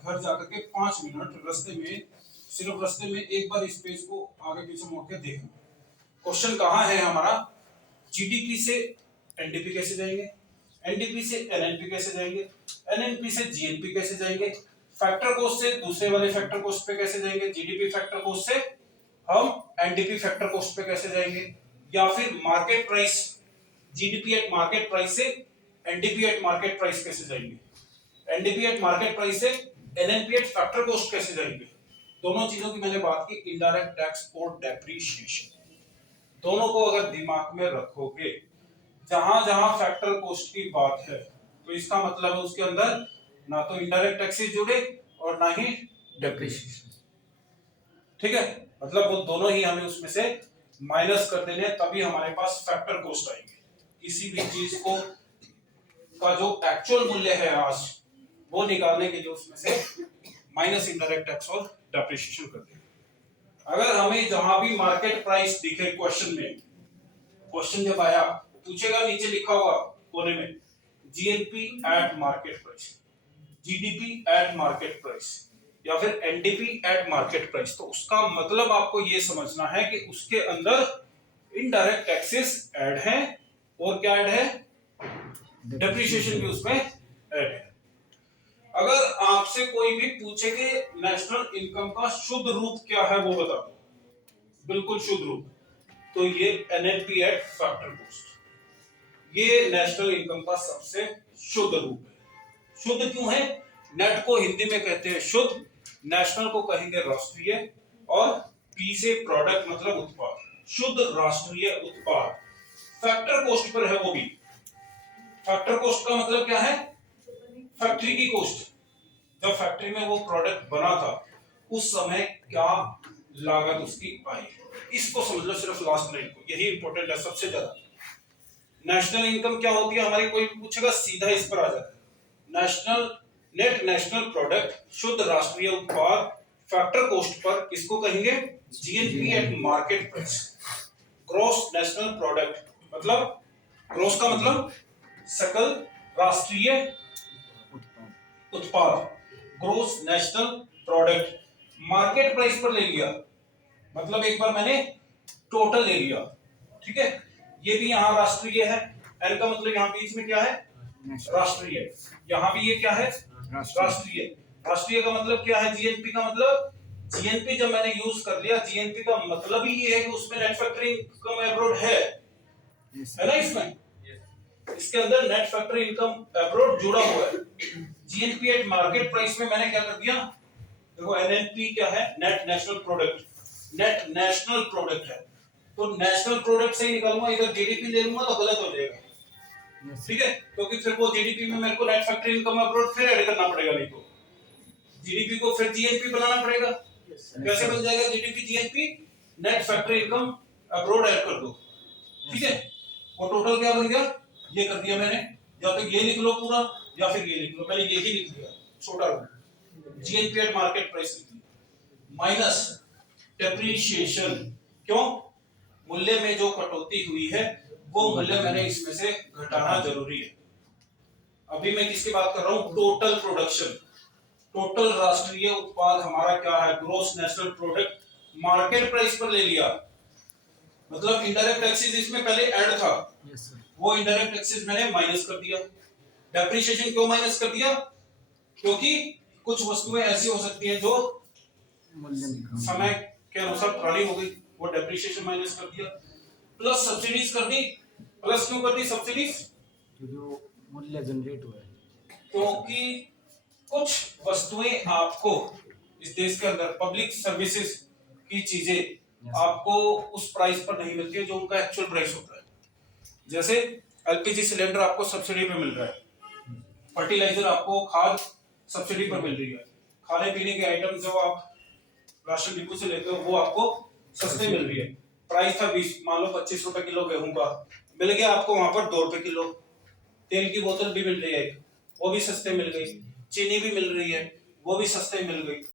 घर जाकर के 5 मिनट रास्ते में, सिर्फ रास्ते में एक बार इस पेज को आगे पीछे मोड़ के देखना। क्वेश्चन कहाँ है हमारा, जीडीपी से एनडीपी कैसे जाएंगे, एनडीपी से एनएनपी कैसे जाएंगे, एनएनपी से जीएनपी कैसे जाएंगे, फैक्टर कॉस्ट से दूसरे वाले फैक्टर कॉस्ट पे कैसे जाएंगे, जीडीपी फैक्टर कॉस्ट से हम एनडीपी फैक्टर कॉस्ट पे कैसे जाएंगे, या फिर market price, GDP at market price से एनडीपी एट मार्केट प्राइस कैसे जाएंगे, एनडीपी एट मार्केट प्राइस से एनएनपी एट फैक्टर कॉस्ट कैसे जाएंगे। दोनों चीजों की मैंने बात की, इनडायरेक्ट टैक्स और डेप्रिसिएशन। दोनों को अगर दिमाग में रखोगे, जहां जहां फैक्टर कॉस्ट की बात है तो इसका मतलब है उसके अंदर ना तो इनडायरेक्ट टैक्सेस जुड़े और ना ही डेप्रिसिएशन। ठीक है, मतलब वो दोनों ही हमें उसमें से माइनस कर देने, तभी हमारे पास फैक्टर कॉस्ट आएंगे। किसी भी चीज को का जो एक्चुअल मूल्य है आज, वो निकालने के लिए उसमें से माइनस इनडायरेक्ट टैक्स और डेप्रिसिएशन कर देंगे। अगर हमें जहां भी मार्केट प्राइस दिखे क्वेश्चन में, क्वेश्चन जब आया पूछेगा, नीचे लिखा होगा कोने में GNP eight market price, GDP at market price या फिर एनडीपी एट मार्केट प्राइस, तो उसका मतलब आपको ये समझना है कि उसके अंदर इनडायरेक्ट टैक्सेस ऐड हैं और क्या ऐड है, डेप्रिसिएशन भी उसमें ऐड है। अगर आपसे कोई भी पूछे कि नेशनल इनकम का शुद्ध रूप क्या है वो बता दो, बिल्कुल शुद्ध रूप, तो ये एनएनपी एट फैक्टर कॉस्ट, ये नेशनल इनकम का सबसे शुद्ध रूप है। शुद्ध क्यों है, नेट को हिंदी में कहते हैं शुद्ध, नेशनल को कहेंगे राष्ट्रीय, और पी से प्रोडक्ट मतलब उत्पाद, शुद्ध राष्ट्रीय उत्पाद। फैक्टर कॉस्ट पर है वो भी। फैक्टर कॉस्ट का मतलब क्या है, फैक्ट्री की कॉस्ट, जब फैक्ट्री में वो प्रोडक्ट बना था उस समय क्या लागत उसकी आई, इसको समझ लो सिर्फ लास्ट लाइन को, यही इंपॉर्टेंट है सबसे ज्यादा। नेशनल इनकम क्या होती है हमारी, कोई पूछेगा सीधा इस पर आ जाता है। नेशनल नेट नेशनल प्रोडक्ट, शुद्ध राष्ट्रीय उत्पाद, फैक्टर कॉस्ट पर किसको कहेंगे, GNP eight market price. Gross national product मतलब, ग्रॉस का मतलब सकल राष्ट्रीय उत्पाद, gross national product market price पर ले लिया, मतलब एक बार मैंने टोटल ले लिया। ठीक है, ये भी यहाँ राष्ट्रीय है, एल का मतलब यहाँ बीच में क्या है, राष्ट्रीय, यहाँ भी ये क्या है, राष्ट्रीय। राष्ट्रीय का मतलब क्या है, जीएनपी का मतलब, जीएनपी जब मैंने यूज कर लिया, जीएनपी का मतलब ही ये है कि उसमें नेट फैक्टरी इनकम अब्रॉड है ना, इसमें इसके अंदर नेट फैक्टरी इनकम अब्रॉड जुड़ा हुआ है। जीएनपी एट मार्केट प्राइस में मैंने क्या कर दिया, देखो एनएनपी क्या है, net national product, net national product है, तो नेशनल प्रोडक्ट से ही निकालूंगा, इधर जीडीपी ले लूंगा तो गलत हो जाएगा। ठीक है, क्योंकि फिर वो जीडीपी में मेरे को नेट फैक्टरी इनकम अब्रॉड फिर ऐड करना पड़ेगा, नहीं तो जीडीपी को फिर जीएनपी बनाना पड़ेगा। कैसे बन जाएगा GDP GNP, net factory income abroad add कर दो। ठीक है, वो टोटल क्या बन गया, ये कर दिया मैंने, या तो ये लिख लो पूरा या फिर ये लिख लो, मैंने ये ही लिख दिया छोटा रूप, जीएनपी एट मार्केट प्राइस लिख दिया, माइनस डेप्रिसिएशन, क्यों, मूल्य में जो कटौती हुई है वो मूल्य मैंने इसमें से घटाना जरूरी है। अभी मैं किसकी बात कर रहा हूं, टोटल प्रोडक्शन, टोटल राष्ट्रीय उत्पाद हमारा क्या है, gross national product, market price पर ले लिया, मतलब इनडायरेक्ट टैक्सेस इसमें पहले ऐड था, वो इनडायरेक्ट टैक्सेस मैंने माइनस कर दिया। डेप्रिसिएशन क्यों माइनस कर दिया, क्योंकि कुछ वस्तुएं ऐसी हो सकती हैं जो समय के अनुसार पुरानी हो गई, वो डेप्रिसिएशन माइनस कर दिया। प्लस सब्सिडीज कर दी, प्लस क्यों कर दी सब्सिडीज, जो मूल्य जनरेट हुआ है, क्योंकि कुछ वस्तुएं आपको इस देश के अंदर पब्लिक सर्विसेज की चीजें आपको उस प्राइस पर नहीं मिलती है जो उनका एक्चुअल प्राइस होता है। जैसे एलपीजी सिलेंडर आपको सब्सिडी पे मिल रहा है, फर्टिलाइजर आपको खाद सब्सिडी पर मिल रही है, खाने पीने के आइटम जो आप राशन डिपो से लेते हो वो आपको सस्ते मिल रही है। प्राइस था 20, मान लो 25 रुपए किलो गेहूं का, मिल गया आपको वहां पर 2 रुपए किलो। तेल की बोतल भी मिल रही है, वो भी सस्ते मिल गई। चीनी भी मिल रही है, वो भी सस्ते मिल गई।